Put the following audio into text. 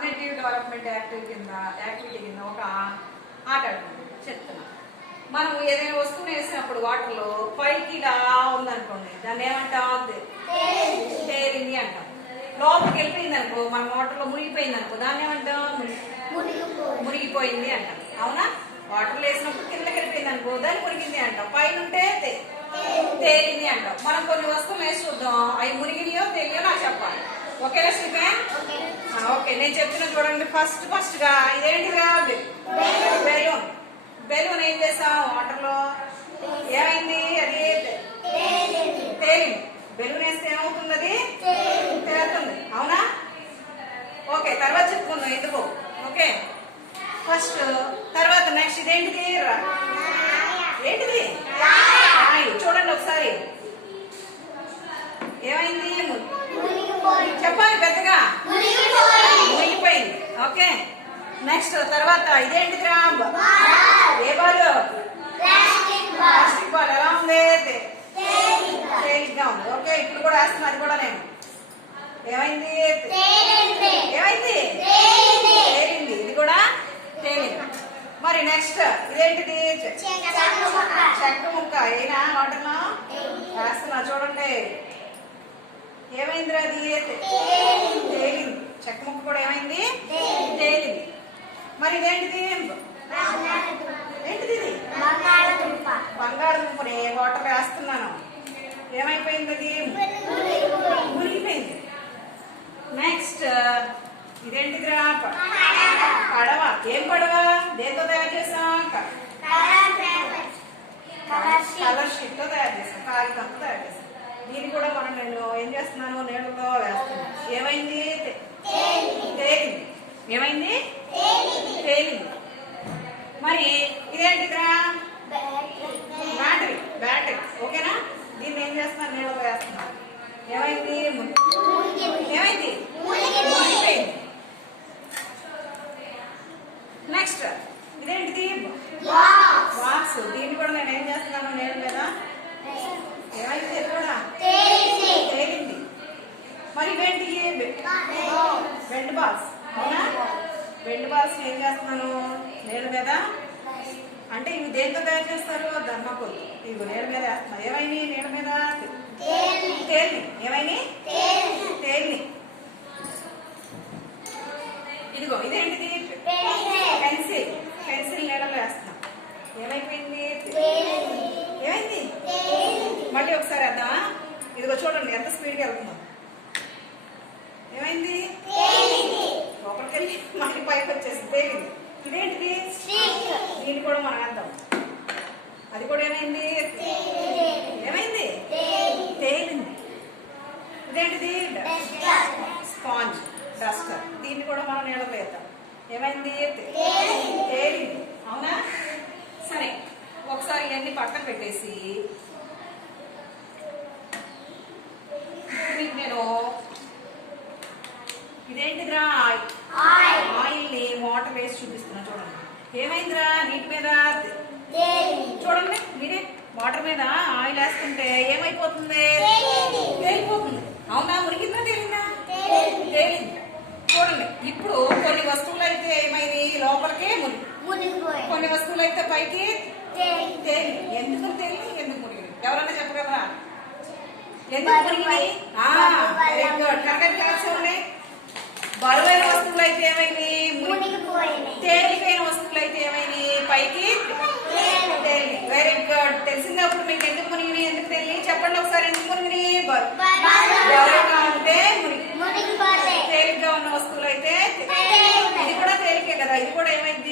Cognitive development activity కింద ఒక ఆట ఆడుకుంటుంది చెప్తున్నా. మనం ఏదైనా వస్తువుని వేసినప్పుడు వాటర్లో పైకి ఇలా ఉందనుకోండి, దాన్ని ఏమంటాం? తేలింది అంటాం. లోపలికి వెళ్ళిపోయింది అనుకో, మన వాటర్లో మునిగిపోయింది అనుకో, దాన్ని ఏమంటాం? మునిగిపోయింది అంటాం. అవునా? వాటర్లో వేసినప్పుడు కిందకి వెళ్ళిపోయింది అనుకో, దాన్ని మునిగింది అంటాం. పైన ఉంటే తేలింది అంటాం. మనం కొన్ని వస్తువులు వేసి చూద్దాం, అవి మునిగినాయో తేలియో నాకు చెప్పాలి. ఓకేనా శ్రీకాంత్? ఓకే, నేను చెప్తున్నా చూడండి. ఫస్ట్ గా ఇదేంటిగా? బెలూన్. బెలూన్ ఏం చేసాం? వాటర్ లో ఏమైంది? అది తేలింది. బెలూన్ వేస్తే ఏమవుతుంది? అది తేలుతుంది. అవునా? ఓకే, తర్వాత చెప్పుకుందాం ఎందుకు. ఓకే, ఫస్ట్ తర్వాత నెక్స్ట్ ఇదేంటిది? ఏంటిది? చూడండి ఒకసారి, ఏమైంది? చెప్పాలి పెద్దగా. మునిగిపోయింది. ఓకే, నెక్స్ట్ తర్వాత ఇదేంటిది? ఏ బాల్? Plastic ball. ఎలా ఉంది? తేలిగ్గా ఉంది. ఓకే, ఇప్పుడు కూడా వేస్తున్నా, అది కూడా నేను. ఏమైంది? ఏమైంది? తేలింది. ఇది కూడా తేలింది. మరి నెక్స్ట్ ఇదేంటిది? చెక్క ముక్క. అయినా వాటర్లో వేస్తున్నా చూడండి, ఏమైందిరా? అది తేలింది. చెక్క ముక్క కూడా ఏమైంది? తేలింది. మరి ఇదేంటిది? ఏంటిది? ఇది బంగాళదుంపని వాటర్ వేస్తున్నాను, ఏమైపోయింది? అది మునిగిపోయింది. నెక్స్ట్ ఇదేంటిదిరా? పడవ. ఏం పడవ? దేంతో తయారు చేసాం? కలర్ షీట్ తో తయారు చేసాం, కాగితంతో తయారు చేసాం. దీన్ని కూడా నేను ఏం చేస్తున్నాను? నీళ్ళతో వేస్తున్నాను. ఏమైంది? తేలింది. ఏమైంది? తేలింది. మరి ఇదేంటిదిరా? బ్యాటరీ. ఓకేనా? దీన్ని ఏం చేస్తున్నాను? నీళ్ళతో వేస్తున్నాను. ఏమైంది? ఏమైంది? మునిగిపోయింది. నెక్స్ట్ ఇదేంటిది? బాక్స్. దీన్ని కూడా నేను ఏం చేస్తున్నాను? నీళ్ళ మీద. ఏమైంది? ఇది కూడా తేలింది. మరి ఇవేంటి? Bend balls. అవునా? బెండ్ బాల్స్ ఏం చేస్తున్నాను? నీళ్ళ మీద. అంటే ఇవి దేంతో తయారు చేస్తారు? ధర్మకోల్. ఇవి నీళ్ళ మీద వేస్తున్నారు. ఏమైంది? నీళ్ళ మీద తేలింది. ఏమైంది? తేలింది. ఇదిగో ఇదేంటిది? పెన్సిల్. పెన్సిల్ నీళ్ళలో వేస్తున్నాం. ఏమైపోయింది? ఏమైంది? మళ్ళీ ఒకసారి వేద్దామా? ఇదిగో చూడండి ఎంత స్పీడ్గా వెళ్తుందో. ఏమైంది? లోపలికి వెళ్ళి మళ్ళీ పైకి వచ్చేసి తేలింది. ఇదేంటిది? దీన్ని కూడా మనం వేద్దాం. అది కూడా ఏమైంది? ఏమైంది? తేలింది. ఇదేంటిది? Sponge, Duster. దీన్ని కూడా మనం నీళ్ళలో వేద్దాం. ఏమైంది? తేలింది. అవునా? సరే, ఒకసారి ఇవన్నీ పక్కన పెట్టేసి మీకు నేను ఇదేంటిదిరా? ఆయిల్ ని వాటర్ వేసి చూపిస్తున్నా చూడండి. ఏమైందిరా? నీటి మీద చూడండి, మీరే వాటర్ మీద ఆయిల్ వేసుకుంటే ఏమైపోతుంది? తేలిపోతుంది. అవునా? మునిగిందా? తేలిందా? తేలింది. చూడండి, ఇప్పుడు కొన్ని వస్తువులు అయితే ఏమైంది? లోపలికే మునిగిపోయి, కొన్ని వస్తువులు అయితే పైకి తేలి. ఎందుకు తేలి? ఎందుకు మునిగింది? ఎవరన్నా చెప్పగలరా? ఎందుకు మునిగింది? బరువైన వస్తువులు అయితే ఏమైంది? తేలికైన వస్తువులు అయితే ఏమైంది? పైకి తేలి. Very good. తెలిసినప్పుడు మీకు ఎందుకు మునిగినాయి, ఎందుకు తెలియని చెప్పండి ఒకసారి. ఎందుకు మునిగినాయి? బరువుగా ఉంటే తేలిగ్గా ఉన్న వస్తువులు అయితే. ఇది కూడా తేలికే కదా, ఇది కూడా ఏమైంది?